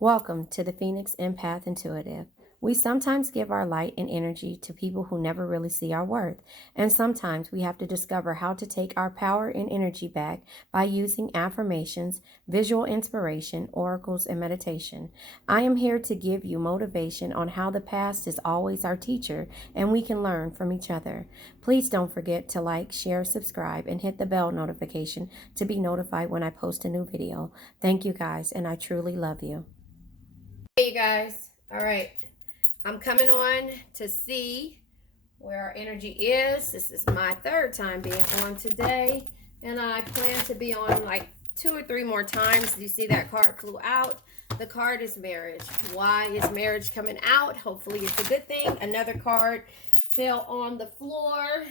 Welcome to the Phoenix Empath Intuitive. We sometimes give our light and energy to people who never really see our worth, and sometimes we have to discover how to take our power and energy back by using affirmations, visual inspiration, oracles, and meditation. I am here to give you motivation on how the past is always our teacher and we can learn from each other. Please don't forget to like, share, subscribe, and hit the bell notification to be notified when I post a new video. Thank you guys, and I truly love you. Hey you guys, all right, I'm coming on to see where our energy is. This is my third time being on today, and I plan to be on like 2 or 3 more times. You see that card flew out. The card is marriage. Why is marriage coming out? Hopefully it's a good thing. Another card fell on the floor.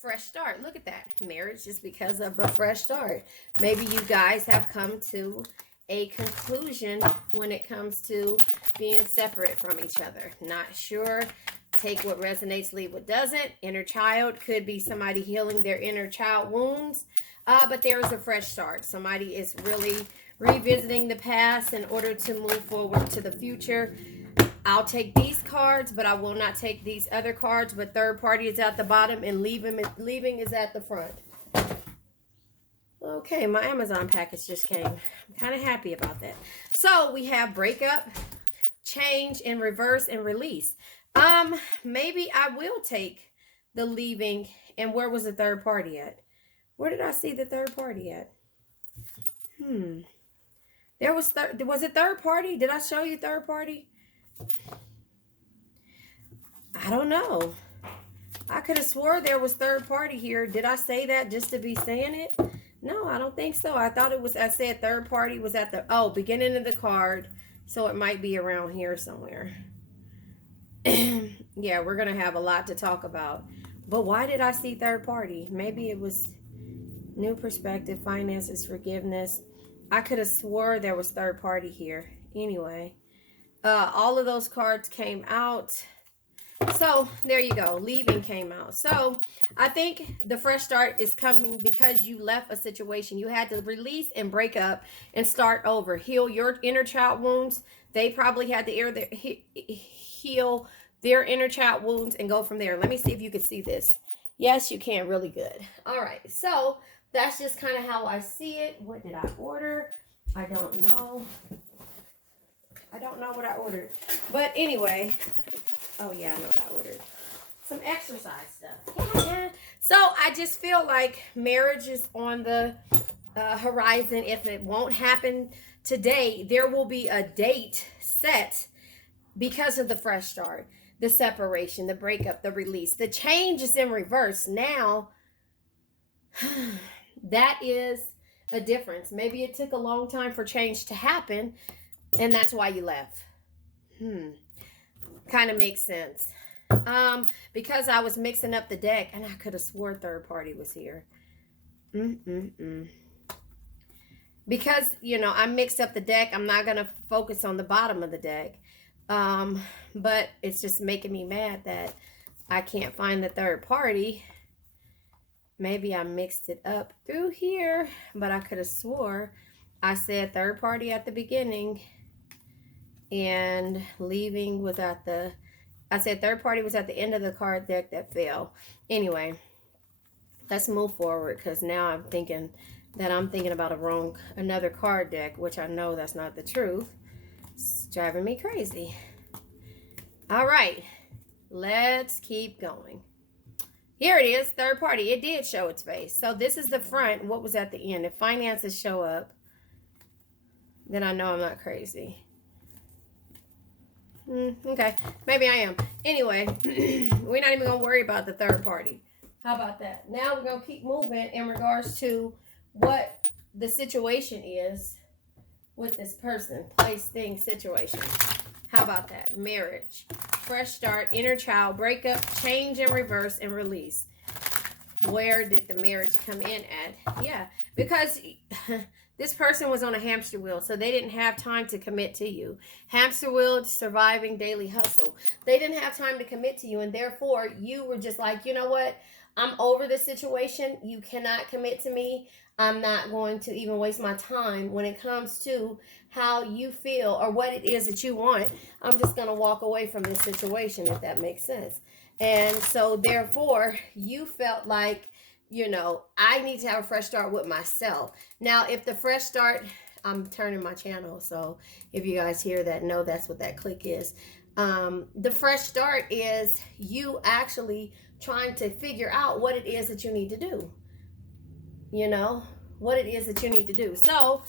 Fresh start. Look at that. Marriage just because of a fresh start. Maybe you guys have come to a conclusion when it comes to being separate from each other. Not sure. Take what resonates, leave what doesn't. Inner child could be somebody healing their inner child wounds, but there is a fresh start. Somebody is really revisiting the past in order to move forward to the future. I'll take these cards, but I will not take these other cards. But third party is at the bottom and leaving is at the front. Okay, my Amazon package just came. I'm kind of happy about that. So we have breakup, change, and reverse and release. Maybe I will take the leaving. And where was the third party at? Where did I see the third party at? There was it third party? Did I show you third party? I don't know. I could have swore there was third party here. Did I say that just to be saying it? No, I don't think so. I thought it was, I said third party was at the, beginning of the card. So it might be around here somewhere. Yeah, we're going to have a lot to talk about. But why did I see third party? Maybe it was new perspective, finances, forgiveness. I could have swore there was third party here. Anyway, all of those cards came out. So there you go. Leaving came out. So I think the fresh start is coming because you left a situation. You had to release and break up and start over. Heal your inner child wounds. They probably had to heal their inner child wounds and go from there. Let me see if you can see this. Yes, you can. Really good. All right. So that's just kind of how I see it. What did I order? I don't know. I don't know what I ordered. But anyway. Oh, yeah, I know what I ordered. Some exercise stuff. Yeah. So I just feel like marriage is on the horizon. If it won't happen today, there will be a date set because of the fresh start, the separation, the breakup, the release. The change is in reverse. Now, that is a difference. Maybe it took a long time for change to happen, and that's why you left. Kind of makes sense. Because I was mixing up the deck and I could have swore third party was here. Because, I mixed up the deck. I'm not going to focus on the bottom of the deck. But it's just making me mad that I can't find the third party. Maybe I mixed it up through here, but I could have swore I said third party at the beginning. And leaving was I said third party was at the end of the card deck that fell. Anyway, let's move forward because now I'm thinking about another card deck, which I know that's not the truth. It's driving me crazy. All right, let's keep going. Here it is, third party. It did show its face. So this is the front. What was at the end? If finances show up, then I know I'm not crazy. Okay, maybe I am. Anyway, we're not even going to worry about the third party. How about that? Now we're going to keep moving in regards to what the situation is with this person, place, thing, situation. How about that? Marriage, fresh start, inner child, breakup, change and reverse and release. Where did the marriage come in at? Yeah, because this person was on a hamster wheel, so they didn't have time to commit to you. Hamster wheel, surviving daily hustle. They didn't have time to commit to you, and therefore, you were just like, you know what? I'm over this situation. You cannot commit to me. I'm not going to even waste my time when it comes to how you feel or what it is that you want. I'm just going to walk away from this situation, if that makes sense. And so, therefore, you felt like, I need to have a fresh start with myself. Now, if the fresh start, I'm turning my channel, so if you guys hear that, know that's what that click is. The fresh start is you actually trying to figure out what it is that you need to do. What it is that you need to do. So,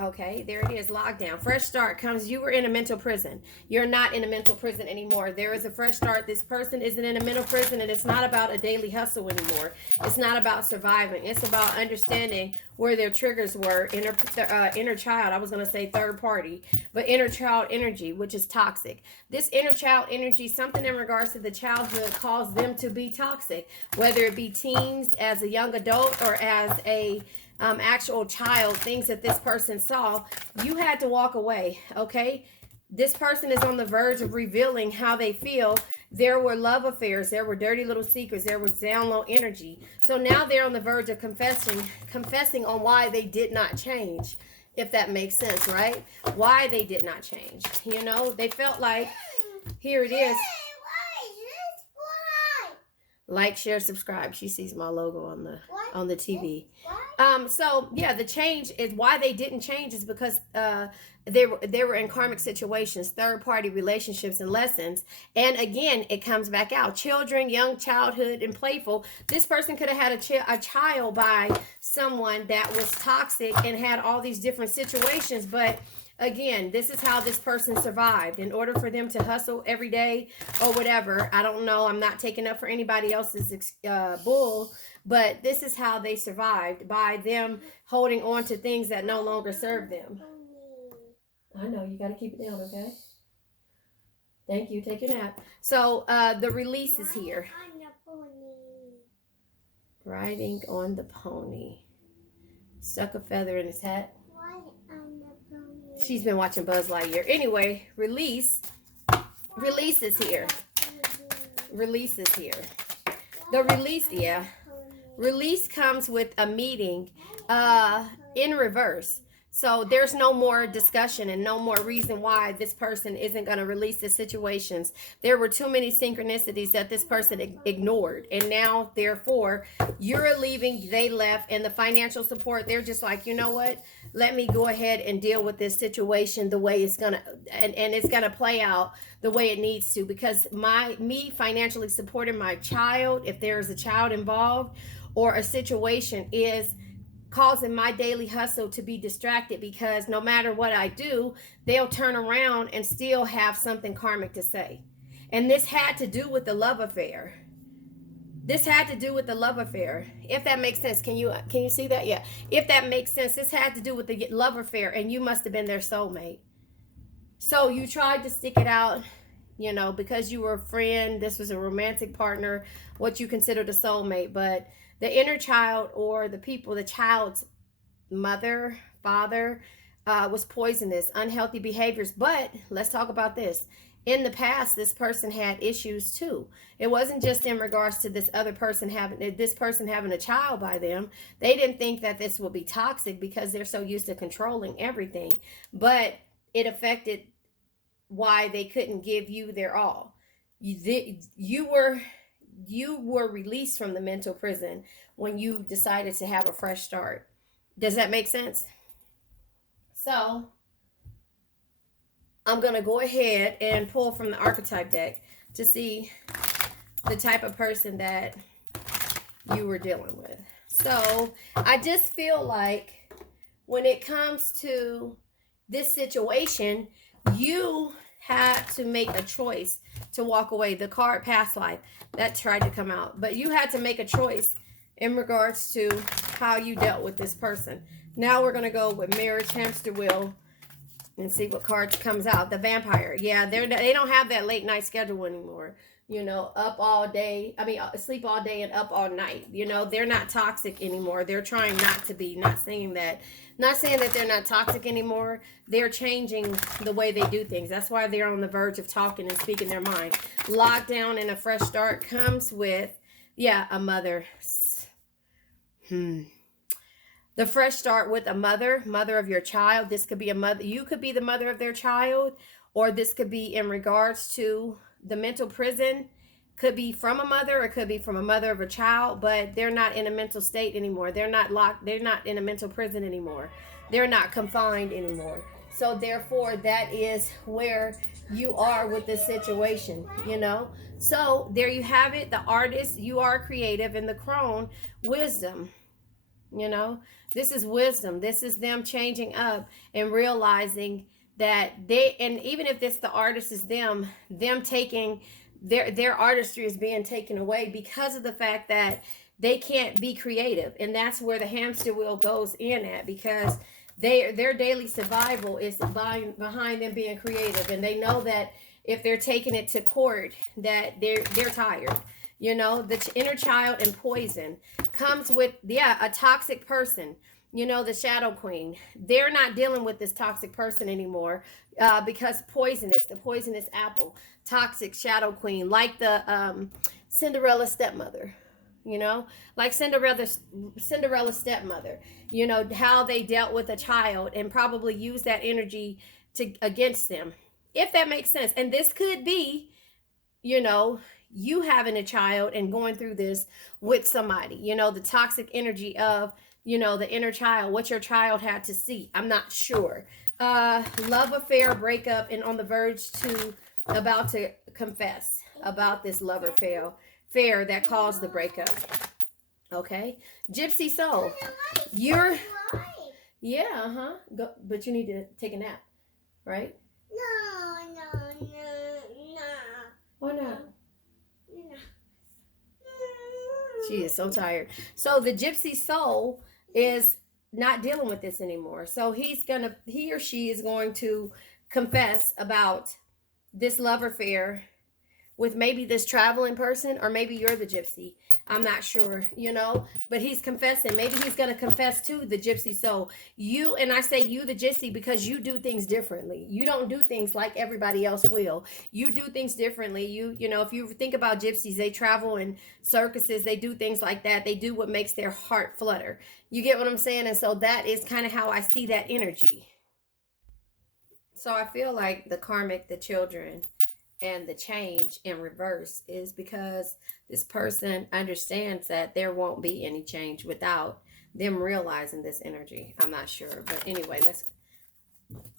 okay, there it is, lockdown. Fresh start comes, you were in a mental prison. You're not in a mental prison anymore. There is a fresh start. This person isn't in a mental prison, and it's not about a daily hustle anymore. It's not about surviving. It's about understanding where their triggers were. Inner child, I was going to say third party, but inner child energy, which is toxic. This inner child energy, something in regards to the childhood caused them to be toxic, whether it be teens, as a young adult, or as a actual child, things that this person saw. You had to walk away, okay? This person is on the verge of revealing how they feel. There were love affairs, there were dirty little secrets, there was down low energy. So now they're on the verge of confessing on why they did not change, if that makes sense, right? Why they did not change. They felt like, here it is. Like, share, subscribe. She sees my logo on the TV. So yeah, the change is why they didn't change is because they were in karmic situations, third party relationships, and lessons. And again, it comes back out. Children, young childhood, and playful. This person could have had a child by someone that was toxic and had all these different situations, but again, this is how this person survived. In order for them to hustle every day or whatever, I don't know, I'm not taking up for anybody else's bull, but this is how they survived, by them holding on to things that no longer serve them. I know, you got to keep it down, okay? Thank you, take your nap. So the release is here. Riding on the pony. Stuck a feather in his hat. She's been watching Buzz Lightyear. Anyway, release is here. Release is here. The release, yeah. Release comes with a meeting in reverse. So there's no more discussion and no more reason why this person isn't going to release the situations. There were too many synchronicities that this person ignored. And now, therefore, you're leaving, they left, and the financial support, they're just like, you know what? Let me go ahead and deal with this situation the way it's going to, and it's going to play out the way it needs to, because me financially supporting my child, if there's a child involved, or a situation, is causing my daily hustle to be distracted, because no matter what I do, they'll turn around and still have something karmic to say. And this had to do with the love affair. This had to do with the love affair. If that makes sense. Can you see that? Yeah. If that makes sense, this had to do with the love affair, and you must have been their soulmate. So you tried to stick it out, because you were a friend. This was a romantic partner, what you considered a soulmate, but the inner child, or the child's mother, father, was poisonous, unhealthy behaviors. But let's talk about this. In the past, this person had issues too. It wasn't just in regards to this person having a child by them. They didn't think that this would be toxic because they're so used to controlling everything. But it affected why they couldn't give you their all. You were released from the mental prison when you decided to have a fresh start. Does that make sense? So I'm going to go ahead and pull from the archetype deck to see the type of person that you were dealing with. So I just feel like when it comes to this situation, you had to make a choice to walk away. The card past life, that tried to come out, but you had to make a choice in regards to how you dealt with this person. Now we're going to go with marriage, hamster wheel, and see what card comes out. The vampire. Yeah, they don't have that late night schedule anymore. Up all day. Sleep all day and up all night. They're not toxic anymore. They're trying not to be. Not saying that they're not toxic anymore. They're changing the way they do things. That's why they're on the verge of talking and speaking their mind. Lockdown and a fresh start comes with, a mother. The fresh start with a mother of your child. This could be a mother. You could be the mother of their child, or this could be in regards to the mental prison. Could be from a mother, or could be from a mother of a child, but they're not in a mental state anymore. They're not locked. They're not in a mental prison anymore. They're not confined anymore. So therefore, that is where you are with this situation, you know. So there you have it. The artist, you are creative, and the crone, wisdom. You know, this is wisdom. This is them changing up and realizing that they, and even if this the artist is them taking their artistry is being taken away because of the fact that they can't be creative. And that's where the hamster wheel goes in at, because their daily survival is behind them being creative. And they know that if they're taking it to court, that they're tired. You know, the inner child and poison comes with, a toxic person. You know, the shadow queen, they're not dealing with this toxic person anymore, because the poisonous apple, toxic shadow queen, like the Cinderella stepmother, you know, like Cinderella stepmother, you know, how they dealt with a child and probably used that energy against them, if that makes sense. And this could be, you know, you having a child and going through this with somebody, you know, the toxic energy of, you know, the inner child, what your child had to see. I'm not sure. Love affair, breakup, and on the verge to about to confess about this love affair that caused the breakup. Okay. Gypsy soul. You're, yeah, Go, but you need to take a nap, right? No. Why not? She is so tired. So the gypsy soul is not dealing with this anymore. So he or she is going to confess about this love affair with maybe this traveling person, or maybe you're the gypsy. I'm not sure, you know, but he's confessing. Maybe he's going to confess to the gypsy soul. You, and I say you, the gypsy, because you do things differently. You don't do things like everybody else will. You do things differently. You know, if you think about gypsies, they travel in circuses. They do things like that. They do what makes their heart flutter. You get what I'm saying? And so that is kind of how I see that energy. So I feel like the karmic, the children, and the change in reverse is because this person understands that there won't be any change without them realizing this energy. I'm not sure, but anyway,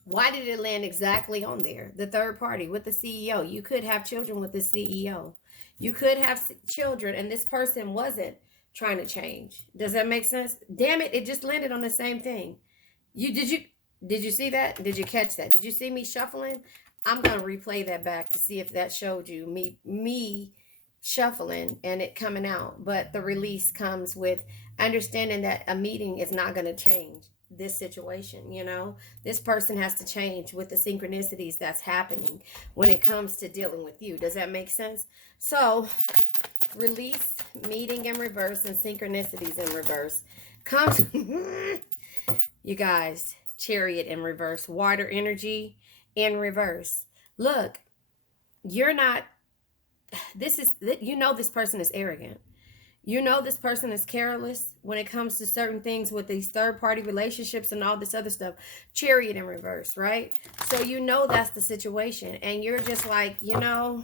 why did it land exactly on there? The third party with the CEO. You could have children with the CEO. You could have children, and this person wasn't trying to change. Does that make sense? Damn it, it just landed on the same thing. Did you see that? Did you catch that? Did you see me shuffling? I'm going to replay that back to see if that showed you me shuffling and it coming out. But the release comes with understanding that a meeting is not going to change this situation. You know, this person has to change with the synchronicities that's happening when it comes to dealing with you. Does that make sense? So release, meeting in reverse, and synchronicities in reverse comes. You guys, Chariot in reverse, water energy in reverse. Look, you're not, you know, this person is arrogant. You know, this person is careless when it comes to certain things with these third party relationships and all this other stuff. Chariot in reverse, right? So you know that's the situation. And you're just like, you know,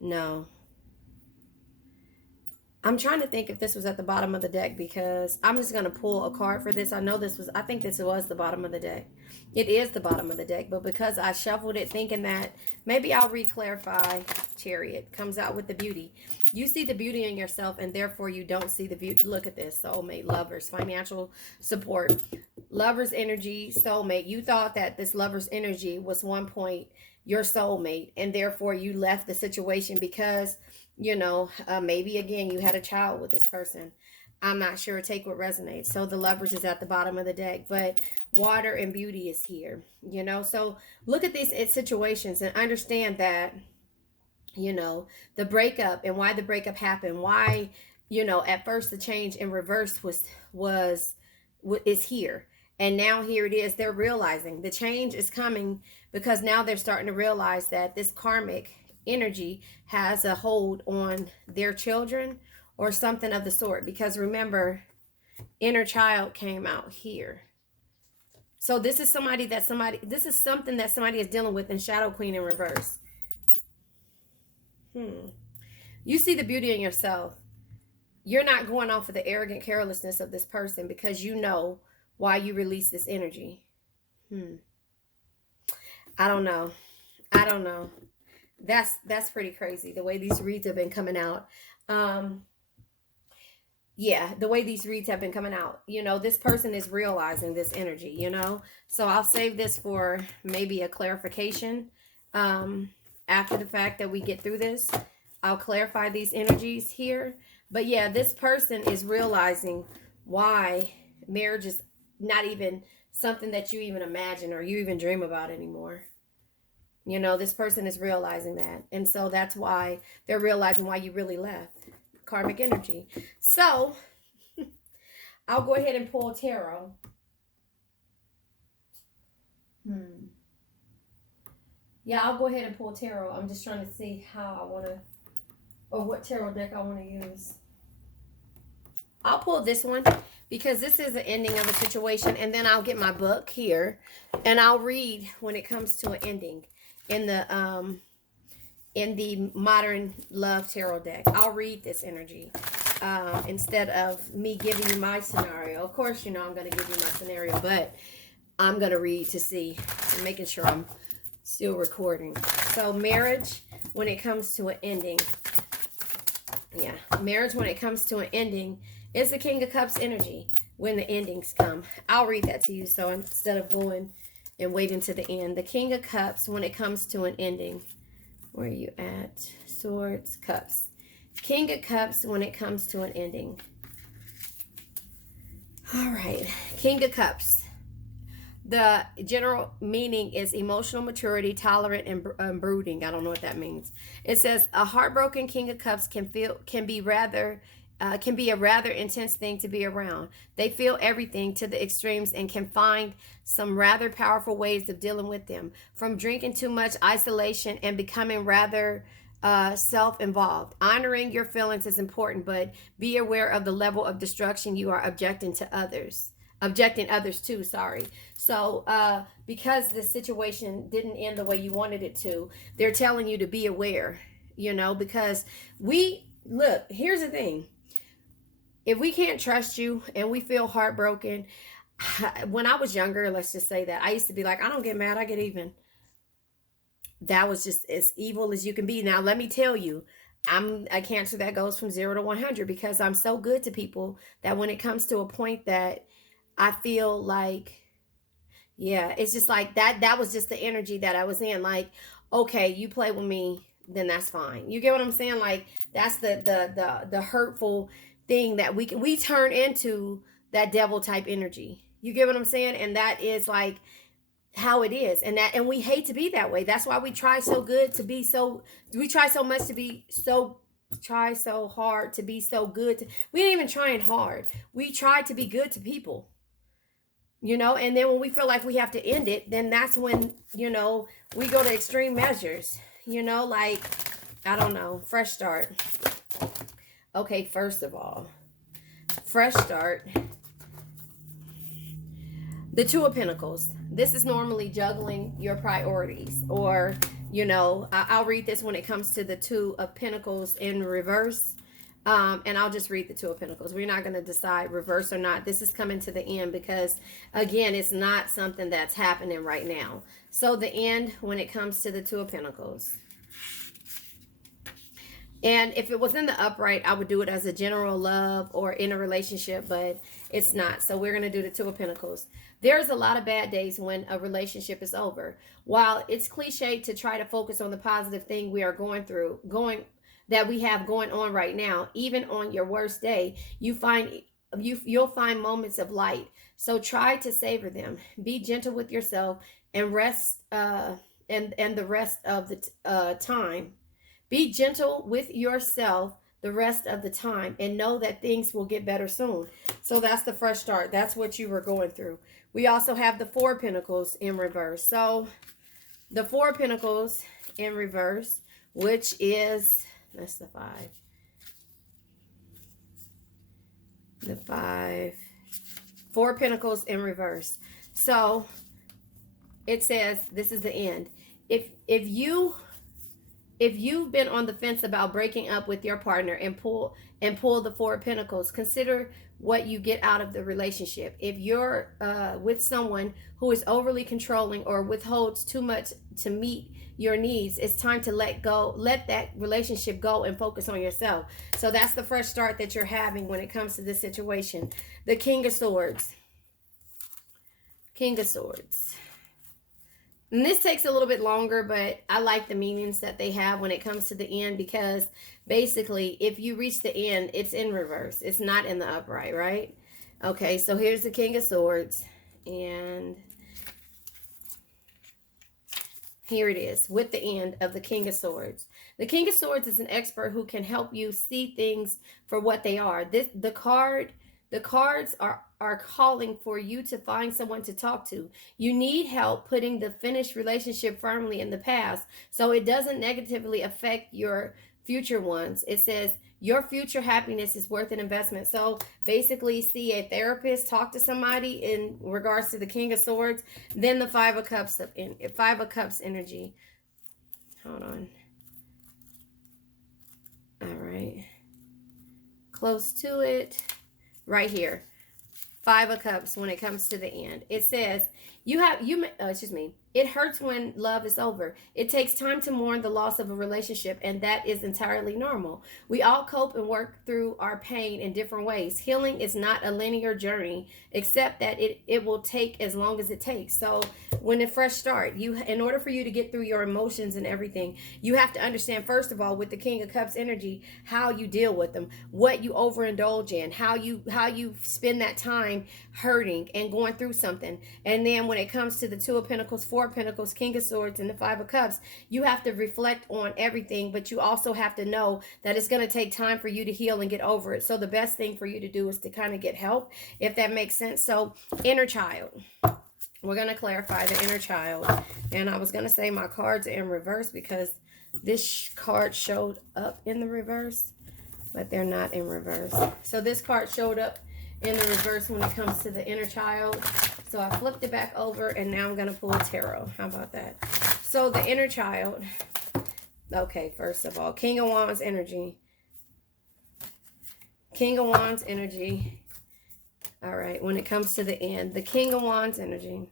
no. I'm trying to think if this was at the bottom of the deck, because I'm just going to pull a card for this. I think this was the bottom of the deck. It is the bottom of the deck, but because I shuffled it thinking that maybe I'll re-clarify. Chariot comes out with the beauty. You see the beauty in yourself, and therefore you don't see the beauty. Look at this. Soulmate, lovers, financial support, lovers energy, soulmate. You thought that this lover's energy was one point your soulmate, and therefore you left the situation because, you know, maybe again you had a child with this person. I'm not sure. Take what resonates. So the lovers is at the bottom of the deck, but water and beauty is here, you know. So look at these situations and understand that, you know, the breakup and why the breakup happened, why, you know, at first the change in reverse is here, and now here it is. They're realizing the change is coming because now they're starting to realize that this karmic energy has a hold on their children or something of the sort. Because remember, inner child came out here. So this is something that somebody is dealing with in Shadow Queen in reverse. You see the beauty in yourself. You're not going off of the arrogant carelessness of this person because you know why you release this energy. I don't know. That's pretty crazy the way these reads have been coming out. Yeah, the way these reads have been coming out. This person is realizing this energy, So I'll save this for maybe a clarification after the fact that we get through this. I'll clarify these energies here. But yeah, this person is realizing why marriage is not even something that you even imagine or you even dream about anymore. This person is realizing that. And so that's why they're realizing why you really left. Karmic energy. So I'll go ahead and pull tarot. Yeah, I'll go ahead and pull tarot. I'm just trying to see how I want to, or what tarot deck I want to use. I'll pull this one because this is the ending of a situation, and then I'll get my book here and I'll read when it comes to an ending in the modern love tarot deck. I'll read this energy instead of me giving you my scenario. Of course, I'm going to give you my scenario, but I'm going to read to see. I'm making sure I'm still recording. So marriage, when it comes to an ending. Yeah, marriage, when it comes to an ending, it's the King of Cups energy when the endings come. I'll read that to you. So instead of going and waiting to the end, the King of Cups, when it comes to an ending. Where are you at? Swords, Cups. King of Cups when it comes to an ending. All right. King of Cups. The general meaning is emotional maturity, tolerant, and brooding. I don't know what that means. It says a heartbroken King of Cups can be a rather intense thing to be around. They feel everything to the extremes and can find some rather powerful ways of dealing with them, from drinking too much, isolation, and becoming rather self-involved. Honoring your feelings is important, but be aware of the level of destruction you are objecting others to, sorry. So because the situation didn't end the way you wanted it to, they're telling you to be aware, because here's the thing. If we can't trust you and we feel heartbroken, when I was younger, let's just say that, I used to be like, I don't get mad, I get even. That was just as evil as you can be. Now, let me tell you, I'm a Cancer that goes from 0 to 100 because I'm so good to people that when it comes to a point that I feel like, yeah, it's just like that was just the energy that I was in. Like, okay, you play with me, then that's fine. You get what I'm saying? Like, that's the hurtful thing that we turn into, that devil type energy. You get what I'm saying? And that is like how it is, and we hate to be that way. That's why we try so hard to be so good. We ain't even trying hard. We try to be good to people, and then when we feel like we have to end it, then that's when we go to extreme measures, like, I don't know, fresh start. Okay, first of all, fresh start. The Two of Pentacles. This is normally juggling your priorities, or, I'll read this when it comes to the Two of Pentacles in reverse. And I'll just read the Two of Pentacles. We're not going to decide reverse or not. This is coming to the end because, again, it's not something that's happening right now. So the end when it comes to the Two of Pentacles. And if it was in the upright, I would do it as a general love or in a relationship, but it's not. So we're going to do the Two of Pentacles. There's a lot of bad days when a relationship is over. While it's cliche to try to focus on the positive thing we are that we have going on right now, even on your worst day, you'll find moments of light. So try to savor them. Be gentle with yourself and rest and the rest of the time. Be gentle with yourself the rest of the time and know that things will get better soon. So that's the fresh start. That's what you were going through. We also have the Four of Pentacles in reverse. So the Four of Pentacles in reverse, which is, that's the 5. The 5. Four of Pentacles in reverse. So it says this is the end. If you've been on the fence about breaking up with your partner and pull the Four of Pentacles, consider what you get out of the relationship. If you're with someone who is overly controlling or withholds too much to meet your needs, it's time to let that relationship go and focus on yourself. So that's the fresh start that you're having when it comes to this situation. The King of Swords. King of Swords. And this takes a little bit longer, but I like the meanings that they have when it comes to the end, because basically if you reach the end, it's in reverse. It's not in the upright, right? Okay, so here's the King of Swords. And here it is with the end of the King of Swords. The King of Swords is an expert who can help you see things for what they are. The cards are calling for you to find someone to talk to. You need help putting the finished relationship firmly in the past so it doesn't negatively affect your future ones. It says your future happiness is worth an investment. So basically, see a therapist, talk to somebody in regards to the King of Swords. Then the Five of Cups energy. Hold on. All right. Close to it. Right here. Five of Cups when it comes to the end. It says, it hurts when love is over. It takes time to mourn the loss of a relationship, and that is entirely normal. We all cope and work through our pain in different ways. Healing is not a linear journey, except that it will take as long as it takes. So when a fresh start, in order for you to get through your emotions and everything, you have to understand, first of all, with the King of Cups energy, how you deal with them, what you overindulge in, how you spend that time hurting and going through something. And then when it comes to the Two of Pentacles, Four of Pentacles, King of Swords, and the Five of Cups, you have to reflect on everything, but you also have to know that it's going to take time for you to heal and get over it. So the best thing for you to do is to kind of get help, if that makes sense. So inner child. We're going to clarify the inner child. And I was going to say my cards are in reverse because this card showed up in the reverse, but they're not in reverse. So this card showed up in the reverse when it comes to the inner child. So I flipped it back over, and now I'm going to pull a tarot. How about that? So the inner child. Okay, first of all, King of Wands energy. King of Wands energy. All right, when it comes to the end, the King of Wands energy.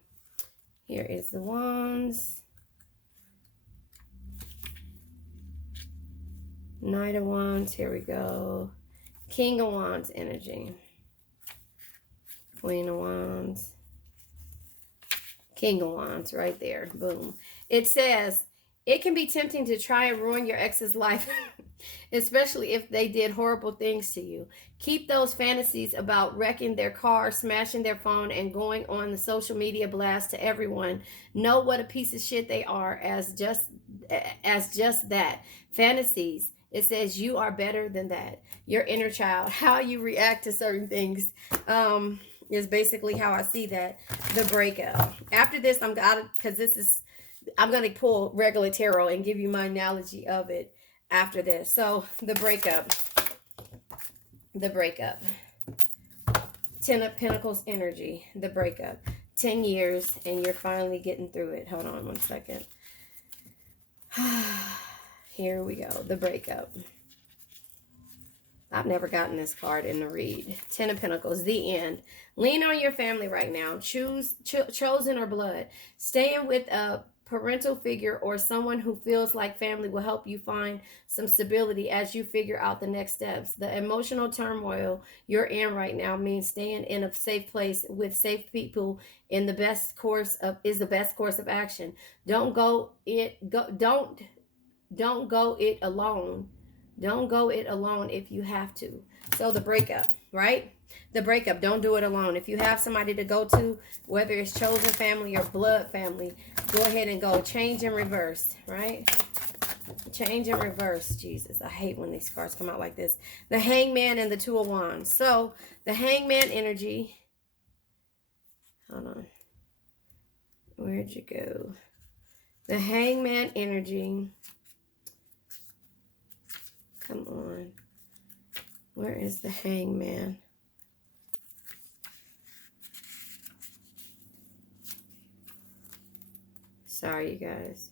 Here is the Wands. Knight of Wands, here we go. King of Wands energy. Queen of Wands. King of Wands right there. Boom. It says, it can be tempting to try and ruin your ex's life, especially if they did horrible things to you. Keep those fantasies about wrecking their car, smashing their phone, and going on the social media blast to everyone. Know what a piece of shit they are as just that. Fantasies. It says you are better than that. Your inner child, how you react to certain things, is basically how I see that. The breakup. After this, I'm going to pull regular tarot and give you my analogy of it after this. So the breakup. The breakup. 10 of Pentacles energy. The breakup. 10 years and you're finally getting through it. Hold on one second. Here we go. The breakup. I've never gotten this card in the read. 10 of Pentacles, the end. Lean on your family right now. Choose chosen or blood. Staying with a parental figure or someone who feels like family will help you find some stability as you figure out the next steps. The emotional turmoil you're in right now means staying in a safe place with safe people is the best course of action. Don't go it alone. Don't go it alone if you have to. So the breakup, right? The breakup, don't do it alone. If you have somebody to go to, whether it's chosen family or blood family, go ahead and go. Change in reverse, right? Change in reverse. Jesus, I hate when these cards come out like this. The Hangman and the Two of Wands. So the Hangman energy. Hold on. Where'd you go? The Hangman energy. Come on. Where is the Hangman? Sorry, you guys.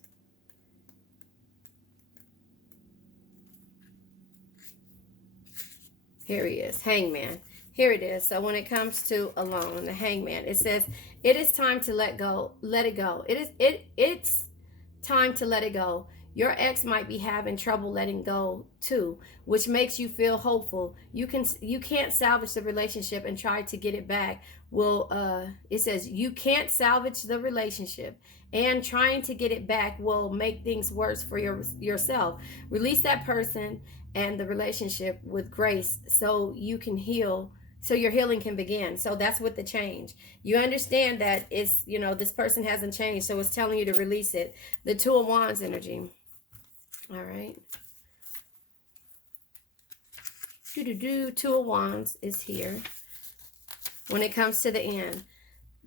Here he is, Hangman. Here it is. So when it comes to alone, the Hangman, it says, it is time to let go. Let it go. It's time to let it go. Your ex might be having trouble letting go too, which makes you feel hopeful. You can't salvage the relationship and try to get it back. Well, it says you can't salvage the relationship and trying to get it back will make things worse for yourself. Release that person and the relationship with grace so you can heal, so your healing can begin. So that's with the change. You understand that it's, this person hasn't changed, so it's telling you to release it. The Two of Wands energy. All right. Two of Wands is here. When it comes to the end,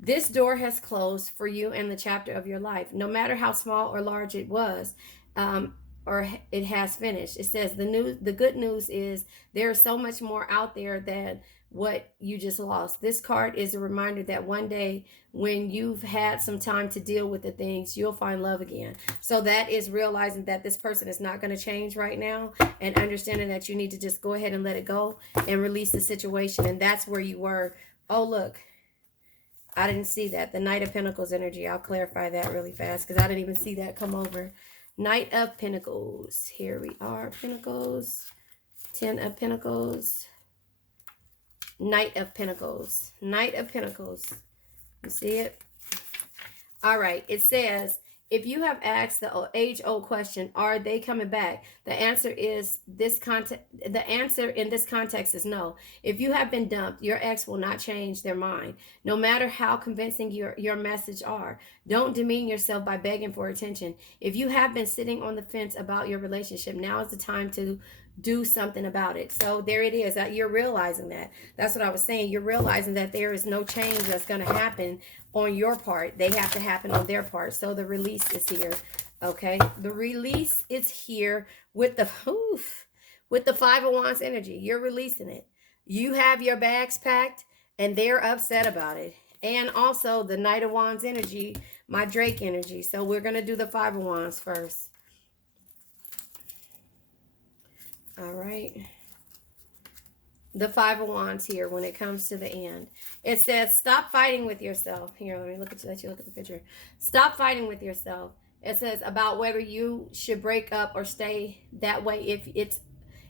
this door has closed for you and the chapter of your life, no matter how small or large it was. Or it has finished. It says the good news is there's so much more out there than what you just lost. This card is a reminder that one day when you've had some time to deal with the things, you'll find love again. So that is realizing that this person is not going to change right now, and understanding that you need to just go ahead and let it go and release the situation. And that's where you were. Oh, look. I didn't see that. The Knight of Pentacles energy. I'll clarify that really fast because I didn't even see that come over. Knight of Pentacles. Here we are. Pentacles. 10 of Pentacles. Knight of Pentacles. Knight of Pentacles. You see it? All right. It says, if you have asked the age-old question, are they coming back? The answer is the answer in this context is no. If you have been dumped, your ex will not change their mind, no matter how convincing your message are. Don't demean yourself by begging for attention. If you have been sitting on the fence about your relationship, now is the time to do something about it. So there it is. You're realizing that. That's what I was saying. You're realizing that there is no change that's going to happen on your part. They have to happen on their part. So the release is here. Okay. The release is here with the Five of Wands energy. You're releasing it. You have your bags packed and they're upset about it. And also the Knight of Wands energy, my Drake energy. So we're going to do the Five of Wands first. All right. The Five of Wands here when it comes to the end. It says, stop fighting with yourself. Here, let you look at the picture. Stop fighting with yourself. It says about whether you should break up or stay that way if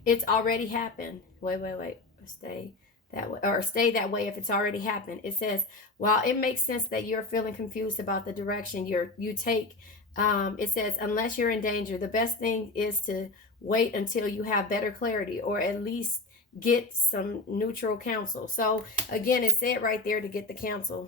it's already happened. Wait. Stay that way if it's already happened. It says, while it makes sense that you're feeling confused about the direction you take, it says, unless you're in danger, the best thing is to wait until you have better clarity, or at least get some neutral counsel. So again, it said right there to get the counsel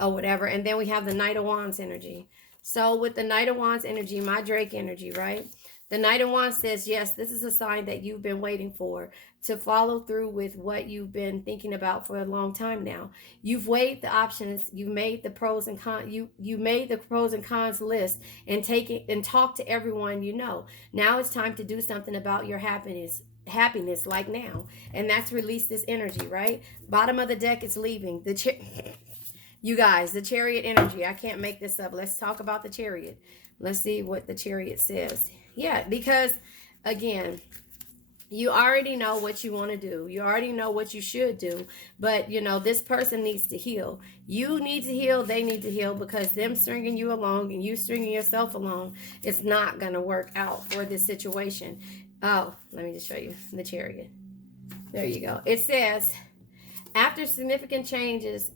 or whatever. And then we have the Knight of Wands energy. So with the Knight of Wands energy, my Drake energy, right? The Knight of Wands says, yes, this is a sign that you've been waiting for, to follow through with what you've been thinking about for a long time now. You've weighed the options, you made the pros and cons, you made the pros and cons list and talked to everyone you know. Now it's time to do something about your happiness like now. And that's release this energy, right? Bottom of the deck is leaving. You guys, the Chariot energy. I can't make this up. Let's talk about the Chariot. Let's see what the Chariot says. Yeah, because again, you already know what you want to do. You already know what you should do. But, this person needs to heal. You need to heal. They need to heal, because them stringing you along and you stringing yourself along, it's not going to work out for this situation. Oh, let me just show you the Chariot. There you go. It says, after significant changes,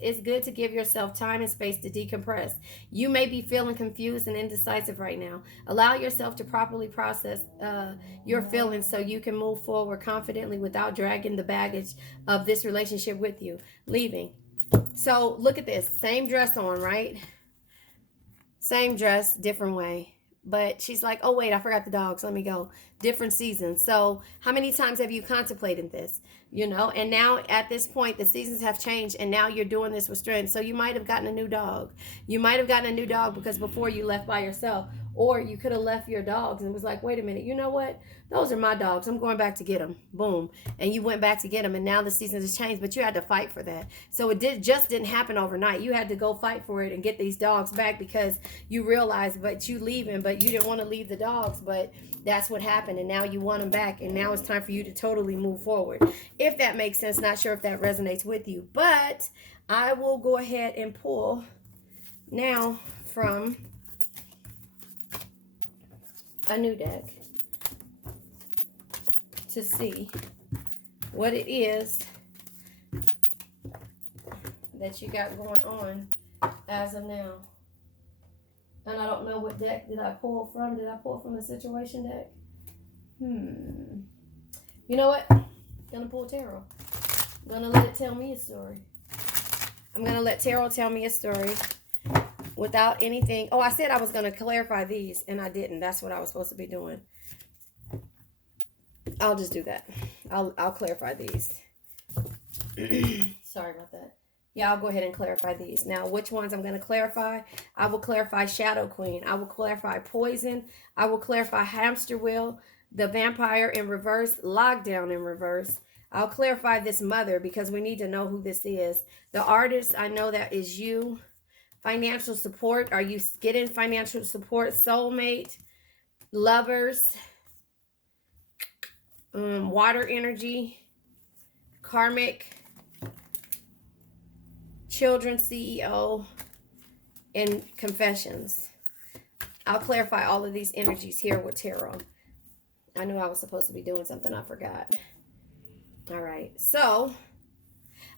it's good to give yourself time and space to decompress. You may be feeling confused and indecisive right now. Allow yourself to properly process your feelings so you can move forward confidently without dragging the baggage of this relationship with you. Leaving. So look at this. Same dress on, right? Same dress, different way. But she's like, oh, wait, I forgot the dogs. Let me go. Different seasons. So how many times have you contemplated this? you know. And now at this point, the seasons have changed, and now you're doing this with strength. So you might have gotten a new dog. You might have gotten a new dog because before you left by yourself, or you could have left your dogs and was like, wait a minute, you know what? Those are my dogs. I'm going back to get them. Boom. And you went back to get them, and now the seasons has changed, but you had to fight for that. So it just didn't happen overnight. You had to go fight for it and get these dogs back because you realized, but you leaving, but you didn't want to leave the dogs, but that's what happened, and now you want them back, and now it's time for you to totally move forward. If that makes sense, not sure if that resonates with you, but I will go ahead and pull now from a new deck to see what it is that you got going on as of now. And I don't know what deck did I pull from. Did I pull from the situation deck? You know what? I'm gonna pull tarot. I'm gonna let it tell me a story. I'm gonna let tarot tell me a story without anything. Oh, I said I was gonna clarify these, and I didn't. That's what I was supposed to be doing. I'll just do that. I'll clarify these. Sorry about that. Yeah, I'll go ahead and clarify these. Now, which ones I'm going to clarify? I will clarify Shadow Queen. I will clarify Poison. I will clarify Hamster Wheel, the Vampire in reverse, Lockdown in reverse. I'll clarify this Mother because we need to know who this is. The Artist, I know that is you. Financial support. Are you getting financial support? Soulmate. Lovers. Water energy. Karmic. Children CEO, and Confessions. I'll clarify all of these energies here with tarot. I knew I was supposed to be doing something. I forgot. All right. So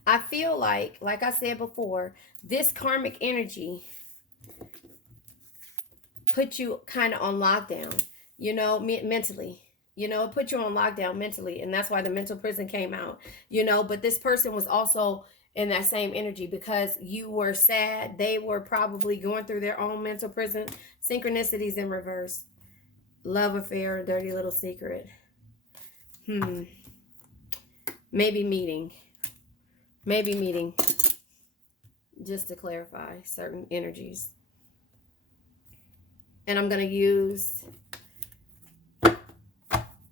I feel like I said before, this karmic energy put you kind of on lockdown, you know, mentally. You know, it put you on lockdown mentally, and that's why the mental prison came out, you know. But this person was also in that same energy because you were sad. They were probably going through their own mental prison. Synchronicities in reverse. Love affair, dirty little secret. Maybe meeting. Just to clarify certain energies. And I'm going to use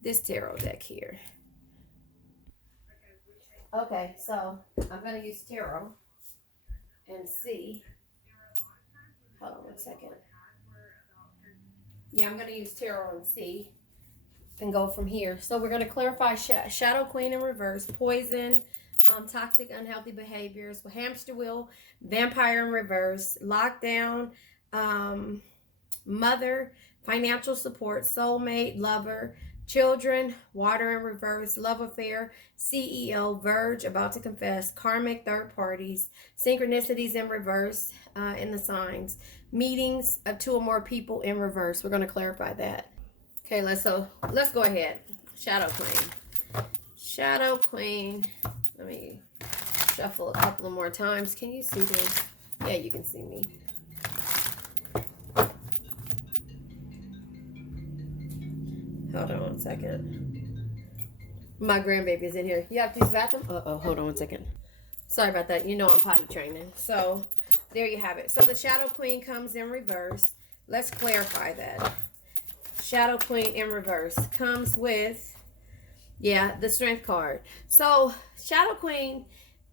this tarot deck here. Okay, so I'm going to use tarot and see. Hold on 1 second. Yeah, I'm going to use tarot and see and go from here. So we're going to clarify Shadow Queen in reverse, Poison, toxic, unhealthy behaviors, Hamster Wheel, Vampire in reverse, Lockdown, Mother, financial support, Soulmate, Lover, Children, Water in reverse, Love affair, CEO, Verge, about to confess, Karmic, third parties, Synchronicities in reverse, in the signs, meetings of 2 or more people in reverse. We're going to clarify that. Okay, let's go ahead. Shadow Queen. Let me shuffle a couple of more times. Can you see this? Yeah, you can see me. Hold on 1 second. My grandbaby's in here. You have to use the bathroom? Hold on 1 second. Sorry about that. You know I'm potty training. So, there you have it. So, the Shadow Queen comes in reverse. Let's clarify that. Shadow Queen in reverse comes with, the Strength card. So, Shadow Queen,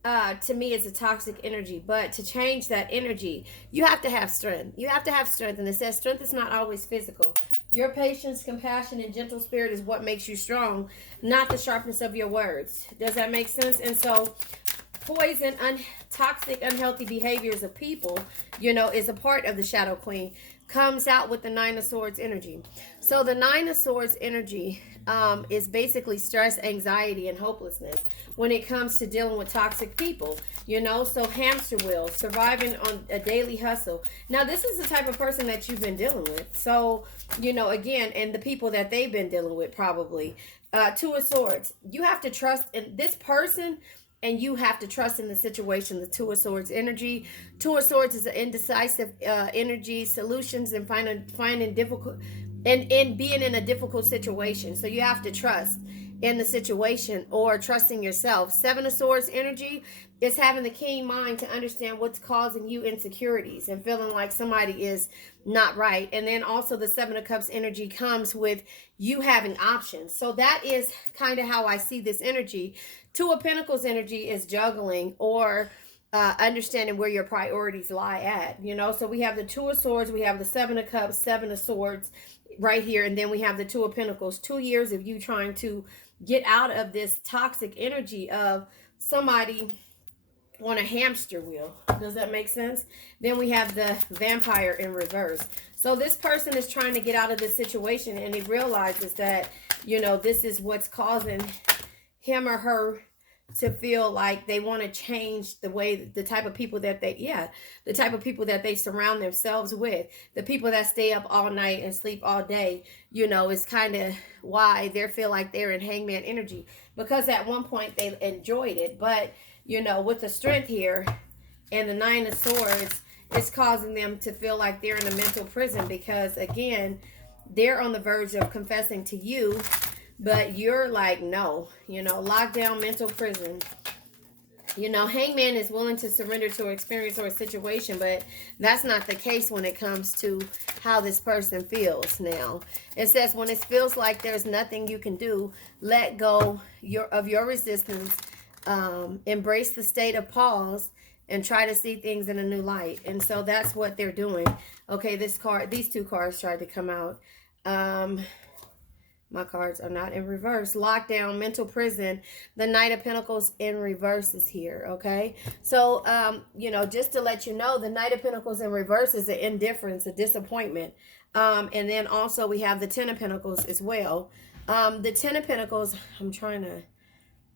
to me, is a toxic energy. But to change that energy, you have to have strength. You have to have strength. And it says strength is not always physical. Your patience, compassion, and gentle spirit is what makes you strong, not the sharpness of your words. Does that make sense? And so, poison, toxic, unhealthy behaviors of people, is a part of the Shadow Queen. Comes out with the 9 of Swords energy. So the 9 of Swords energy is basically stress, anxiety, and hopelessness when it comes to dealing with toxic people. So hamster wheel, surviving on a daily hustle. Now, this is the type of person that you've been dealing with. So, again, and the people that they've been dealing with probably. 2 of Swords. You have to trust in this person, and you have to trust in the situation. The 2 of Swords energy. 2 of Swords is an indecisive energy, solutions, and finding difficult, and being in a difficult situation. So you have to trust. in the situation, or trusting yourself. Seven of Swords energy is having the keen mind to understand what's causing you insecurities and feeling like somebody is not right. And then also the Seven of Cups energy comes with you having options. So that is kind of how I see this energy. Two of Pentacles energy is juggling, or understanding where your priorities lie at, you know. So we have the Two of Swords, we have the Seven of Cups, Seven of Swords right here, and then we have the Two of Pentacles. 2 years of you trying to get out of this toxic energy of somebody on a hamster wheel. Does that make sense? Then we have the Vampire in reverse. So this person is trying to get out of this situation, and he realizes that, you know, this is what's causing him or her to feel like they want to change the way, the type of people that the type of people that they surround themselves with. The people that stay up all night and sleep all day, you know, is kind of why they feel like they're in hangman energy, because at one point they enjoyed it. But, you know, with the Strength here and the Nine of Swords, it's causing them to feel like they're in a mental prison, because again, they're on the verge of confessing to you, but you're like, no, you know, lockdown, mental prison. You know, Hangman is willing to surrender to an experience or a situation, but that's not the case when it comes to how this person feels now. It says, when it feels like there's nothing you can do, let go of your resistance, embrace the state of pause, and try to see things in a new light. And so that's what they're doing. Okay, these two cards tried to come out. My cards are not in reverse. Lockdown, mental prison. The Knight of Pentacles in reverse is here, okay? So, you know, just to let you know, the Knight of Pentacles in reverse is an indifference, a disappointment. And then also we have the Ten of Pentacles as well. The Ten of Pentacles, I'm trying to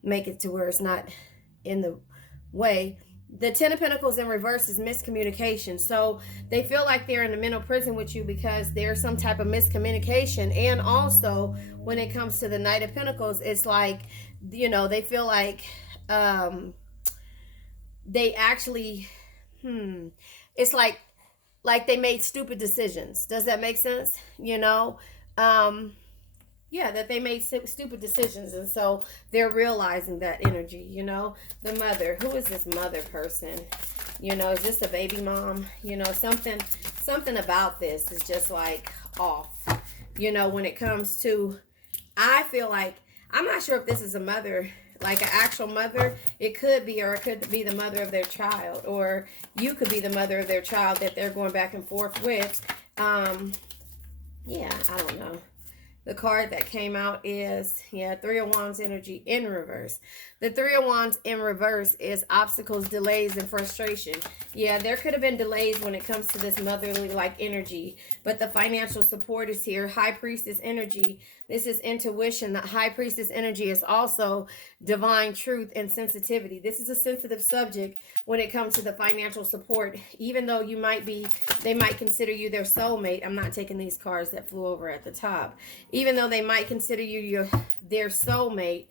make it to where it's not in the way. The Ten of Pentacles in reverse is miscommunication. So they feel like they're in a mental prison with you because there's some type of miscommunication. And also, when it comes to the Knight of Pentacles, it's like, you know, they feel like they actually, it's like they made stupid decisions. Does that make sense? You know, yeah, that they made stupid decisions, and so they're realizing that energy, you know. The Mother, who is this Mother person? You know, is this a baby mom? You know, something about this is just like off, you know, when it comes to, I feel like, I'm not sure if this is a mother, like an actual mother. It could be, or it could be the mother of their child, or you could be the mother of their child that they're going back and forth with. Yeah, I don't know. The card that came out is, Three of Wands energy in reverse. The Three of Wands in reverse is obstacles, delays, and frustration. Yeah, there could have been delays when it comes to this motherly-like energy, but the financial support is here. High Priestess energy. This is intuition. The High Priestess energy is also divine truth and sensitivity. This is a sensitive subject when it comes to the financial support. Even though they might consider you their soulmate. I'm not taking these cards that flew over at the top. Even though they might consider you their soulmate,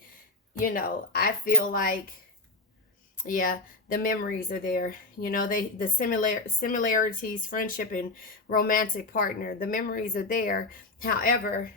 you know, I feel like, yeah, the memories are there. You know, the similarities, friendship, and romantic partner. The memories are there. However,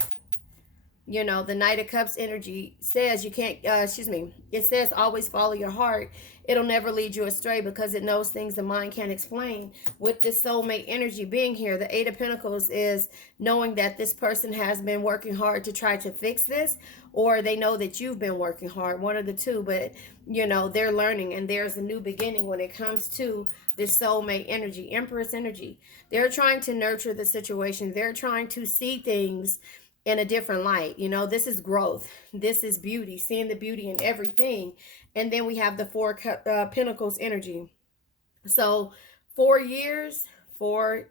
you know, the Knight of Cups energy says you can't, it says always follow your heart. It'll never lead you astray because it knows things the mind can't explain. With this soulmate energy being here, the Eight of Pentacles is knowing that this person has been working hard to try to fix this, or they know that you've been working hard, one of the two, but, you know, they're learning, and there's a new beginning when it comes to this soulmate energy, Empress energy. They're trying to nurture the situation. They're trying to see things in a different light. You know, this is growth. This is beauty, seeing the beauty in everything. And then we have the Four Pentacles energy. So 4 years, four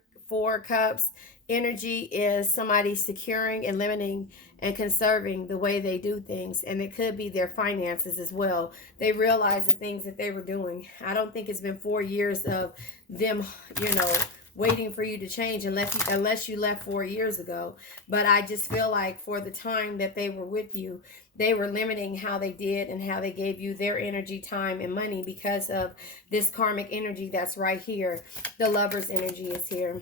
cups energy is somebody securing and limiting and conserving the way they do things. And it could be their finances as well. They realize the things that they were doing. I don't think it's been 4 years of them, you know, waiting for you to change unless you left 4 years ago. But I just feel like for the time that they were with you, they were limiting how they did and how they gave you their energy, time, and money because of this karmic energy that's right here. The Lover's energy is here.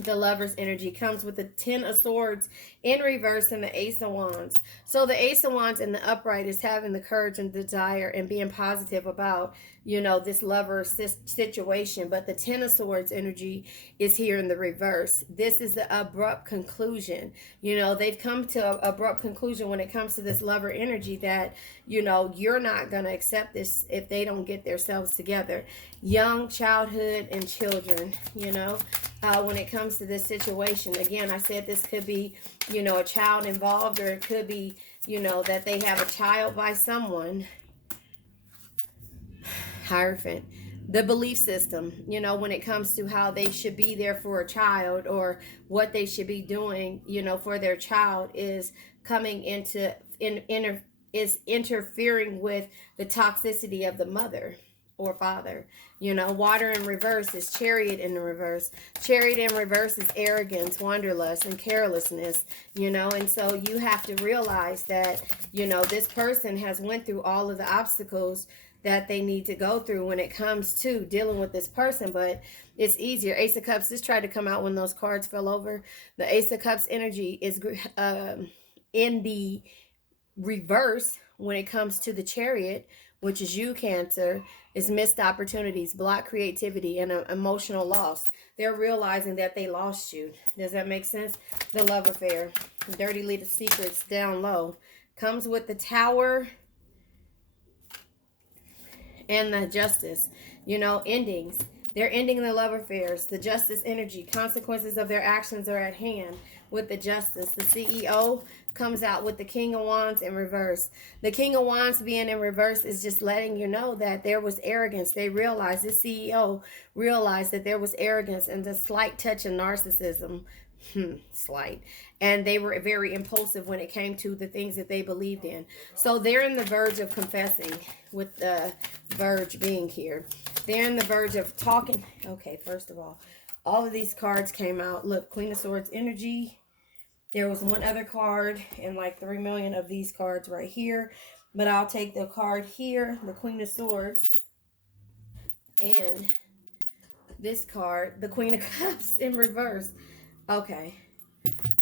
The Lover's energy comes with the Ten of Swords in reverse and the Ace of Wands. So the Ace of Wands in the upright is having the courage and desire and being positive about, this lover situation. But the Ten of Swords energy is here in the reverse. This is the abrupt conclusion. They've come to an abrupt conclusion when it comes to this lover energy that, you're not going to accept this if they don't get themselves together. Young childhood and children, when it comes to this situation. Again, I said this could be, a child involved, or it could be, that they have a child by someone. Hierophant. The belief system, when it comes to how they should be there for a child or what they should be doing, for their child is coming into, is interfering with the toxicity of the mother or father. Water in reverse is Chariot in the reverse. Chariot in reverse is arrogance, wanderlust, and carelessness, and so you have to realize that, this person has went through all of the obstacles that they need to go through when it comes to dealing with this person, but it's easier. Ace of Cups, this tried to come out when those cards fell over. The Ace of Cups energy is in the reverse when it comes to the Chariot, which is you, Cancer, is missed opportunities, blocked creativity, and emotional loss. They're realizing that they lost you. Does that make sense? The love affair, dirty little secrets down low, comes with the Tower and the Justice. Endings. They're ending the love affairs. The Justice energy, consequences of their actions are at hand with the Justice. The CEO comes out with the King of Wands in reverse. The King of Wands being in reverse is just letting you know that there was arrogance. They realized, this CEO realized that there was arrogance and a slight touch of narcissism. Slight. And they were very impulsive when it came to the things that they believed in. So they're in the verge of confessing, with the verge being here. They're in the verge of talking. Okay, first of all of these cards came out. Look, Queen of Swords energy. There was one other card and like 3 million of these cards right here. But I'll take the card here, the Queen of Swords. And this card, the Queen of Cups in reverse. Okay.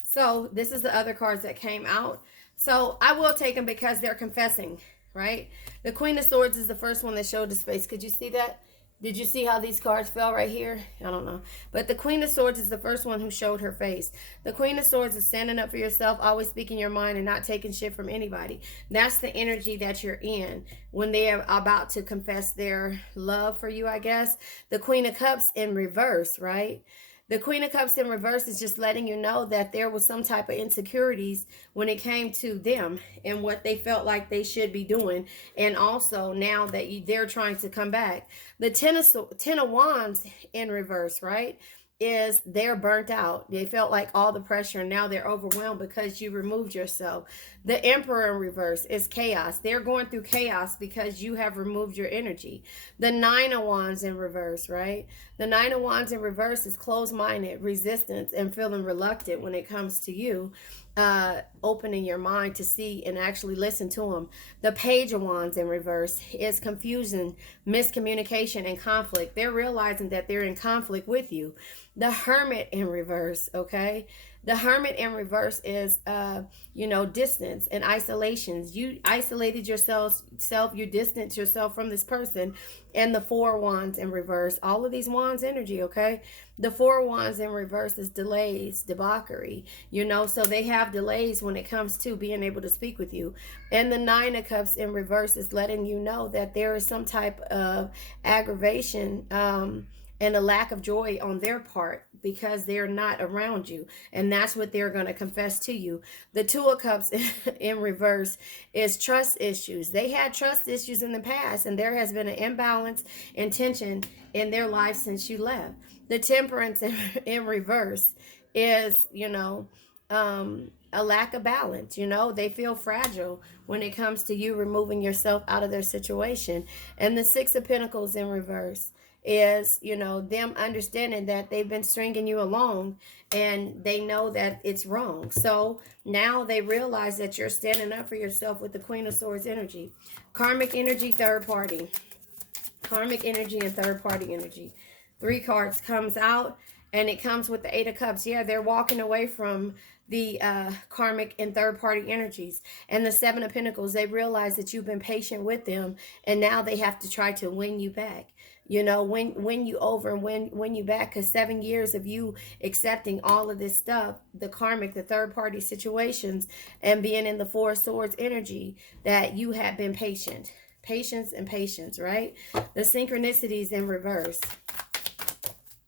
So this is the other cards that came out. So I will take them because they're confessing, right? The Queen of Swords is the first one that showed his face. Could you see that? Did you see how these cards fell right here? I don't know. But the Queen of Swords is the first one who showed her face. The Queen of Swords is standing up for yourself, always speaking your mind and not taking shit from anybody. That's the energy that you're in when they are about to confess their love for you, I guess. The Queen of Cups in reverse, right? The Queen of Cups in reverse is just letting you know that there was some type of insecurities when it came to them and what they felt like they should be doing. And also now that they're trying to come back. The Ten of Wands in reverse, right, is they're burnt out. They felt like all the pressure and now they're overwhelmed because you removed yourself. The Emperor in reverse is chaos. They're going through chaos because you have removed your energy. The Nine of Wands in reverse, right? The Nine of Wands in reverse is closed-minded, resistance, and feeling reluctant when it comes to you. Opening your mind to see and actually listen to them. The Page of Wands in reverse is confusion, miscommunication, and conflict. They're realizing that they're in conflict with you. The Hermit in reverse, okay? The Hermit in reverse is, distance and isolations. You isolated yourself, you distanced yourself from this person. And the Four of Wands in reverse. All of these wands energy, okay? The Four of Wands in reverse is delays, debauchery, so they have delays when it comes to being able to speak with you. And the Nine of Cups in reverse is letting you know that there is some type of aggravation, and a lack of joy on their part because they're not around you. And that's what they're going to confess to you. The Two of Cups in reverse is trust issues. They had trust issues in the past, and there has been an imbalance and tension in their life since you left. The Temperance in reverse is, a lack of balance. They feel fragile when it comes to you removing yourself out of their situation. And the Six of Pentacles in reverse is, them understanding that they've been stringing you along and they know that it's wrong. So now they realize that you're standing up for yourself with the Queen of Swords energy. Karmic energy, third party. Karmic energy and third party energy. 3 cards comes out And it comes with the Eight of Cups. Yeah, they're walking away from the karmic and third party energies. And the Seven of Pentacles, they realize that you've been patient with them, and now they have to try to win you back. You know, win you over and win you back, because 7 years of you accepting all of this stuff, the karmic, the third party situations, and being in the Four of Swords energy, that you have been patient. Patience and patience, right? The synchronicities in reverse.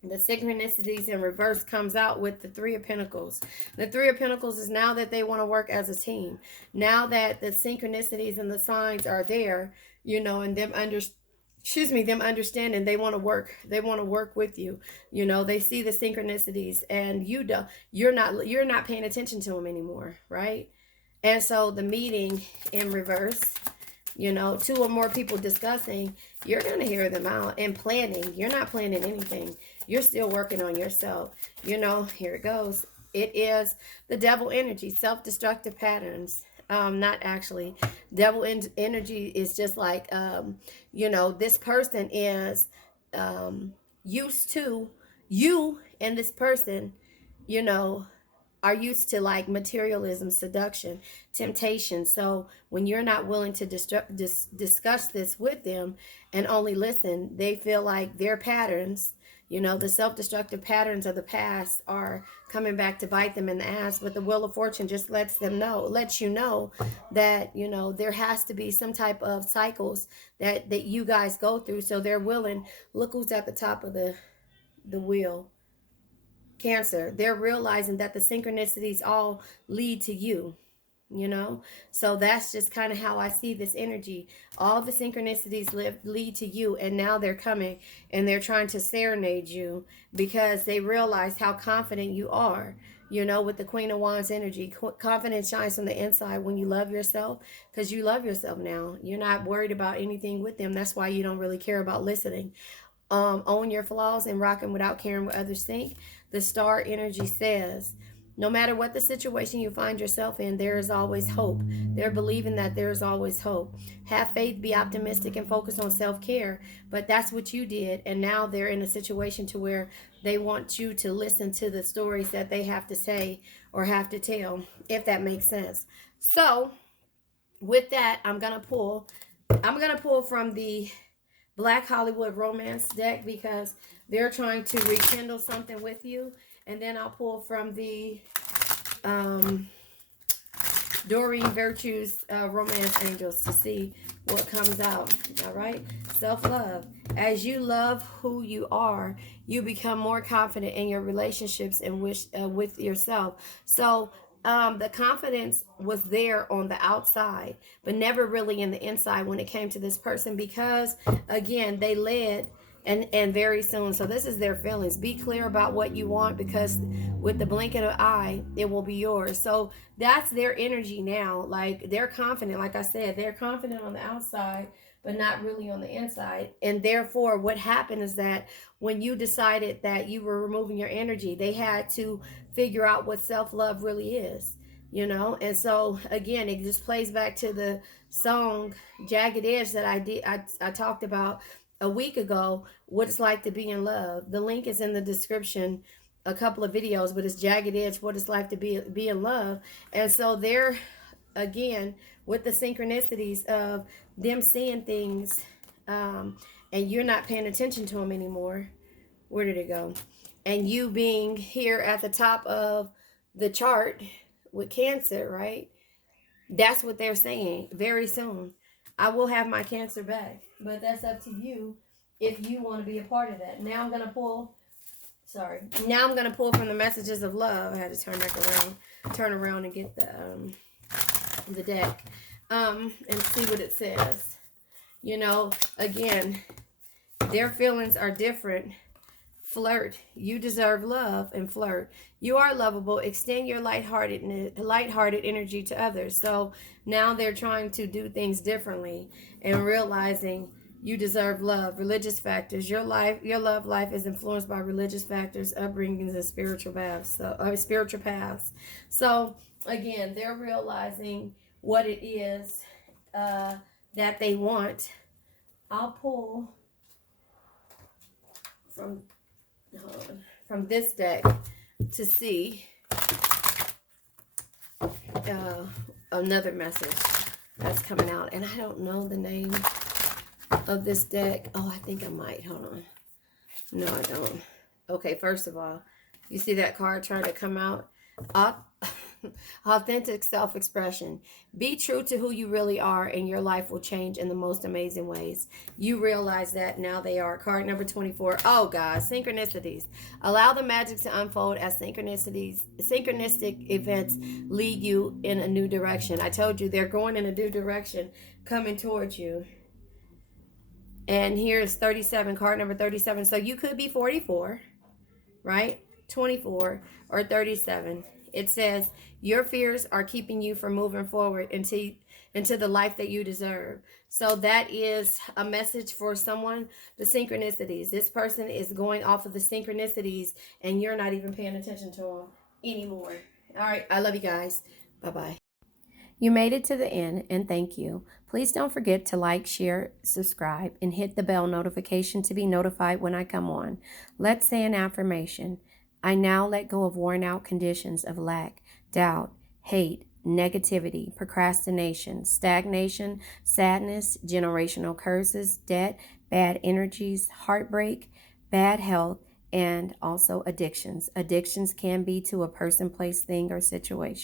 The synchronicities in reverse comes out with the Three of Pentacles. The Three of Pentacles is now that they want to work as a team. Now that the synchronicities and the signs are there, you know, and them them understanding, they want to work. They want to work with you. You know, they see the synchronicities, and you're not paying attention to them anymore, right? And so the meeting in reverse, you know, two or more people discussing, you're going to hear them out. And planning, you're not planning anything. You're still working on yourself. You know, here it goes. It is the devil energy, self-destructive patterns. Not actually. Devil energy is just like, you know, this person is used to, you and this person, you know, are used to like materialism, seduction, temptation. So when you're not willing to discuss this with them and only listen, they feel like their patterns, you know, the self-destructive patterns of the past are coming back to bite them in the ass. But the Wheel of Fortune just lets you know that, you know, there has to be some type of cycles that you guys go through. So they're willing. Look who's at the top of the wheel. Cancer. They're realizing that the synchronicities all lead to you, you know. So that's just kind of how I see this energy. All the synchronicities lead to you, and now they're coming and they're trying to serenade you because they realize how confident you are. You know, with the Queen of Wands energy, confidence shines from the inside when you love yourself, because you love yourself now. You're not worried about anything with them. That's why you don't really care about listening. Own your flaws and rocking without caring what others think. The star energy says, no matter what the situation you find yourself in, there is always hope. They're believing that there is always hope. Have faith, be optimistic, and focus on self-care. But that's what you did, and now they're in a situation to where they want you to listen to the stories that they have to say or have to tell, if that makes sense. So, with that, I'm gonna pull from the Black Hollywood Romance deck, because they're trying to rekindle something with you. And then I'll pull from the Doreen Virtue's Romance Angels to see what comes out. All right. Self-love. As you love who you are, you become more confident in your relationships and with yourself. So the confidence was there on the outside, but never really in the inside when it came to this person, because again, they led and very soon. So this is their feelings. Be clear about what you want, because with the blink of an eye, it will be yours. So that's their energy now. Like, they're confident. Like I said, they're confident on the outside, but not really on the inside. And therefore, what happened is that when you decided that you were removing your energy, they had to figure out what self-love really is, you know. And so again, it just plays back to the song Jagged Edge that I talked about a week ago, what it's like to be in love. The link is in the description, a couple of videos, but it's Jagged Edge, what it's like to be in love. And so they're, again, with the synchronicities of them seeing things, and you're not paying attention to them anymore. Where did it go? And you being here at the top of the chart with Cancer, right? That's what they're saying. Very soon, I will have my Cancer back. But that's up to you if you want to be a part of that. Now I'm going to pull, Now I'm going to pull from the Messages of Love. I had to turn around and get the deck, and see what it says. You know, again, their feelings are different. Flirt. You deserve love, and flirt. You are lovable. Extend your lighthearted energy to others. So now they're trying to do things differently and realizing you deserve love. Religious factors. Your love life is influenced by religious factors, upbringings, and spiritual paths. So again, they're realizing what it is that they want. I'll pull from, hold on, from this deck to see another message that's coming out. And I don't know the name of this deck. Oh, I think I might. Hold on. No, I don't. Okay, first of all, you see that card trying to come out? Authentic self-expression. Be true to who you really are, and your life will change in the most amazing ways. You realize that now. They are. Card number 24. Oh, God. Synchronicities. Allow the magic to unfold as synchronistic events lead you in a new direction. I told you they're going in a new direction, coming towards you. And here's 37, card number 37. So you could be 44, right? 24 or 37. It says your fears are keeping you from moving forward into the life that you deserve. So that is a message for someone. The synchronicities. This person is going off of the synchronicities, and you're not even paying attention to them anymore. All right. I love you guys. Bye-bye. You made it to the end, and thank you. Please don't forget to like, share, subscribe, and hit the bell notification to be notified when I come on. Let's say an affirmation. I now let go of worn out conditions of lack, doubt, hate, negativity, procrastination, stagnation, sadness, generational curses, debt, bad energies, heartbreak, bad health, and also addictions. Addictions can be to a person, place, thing, or situation.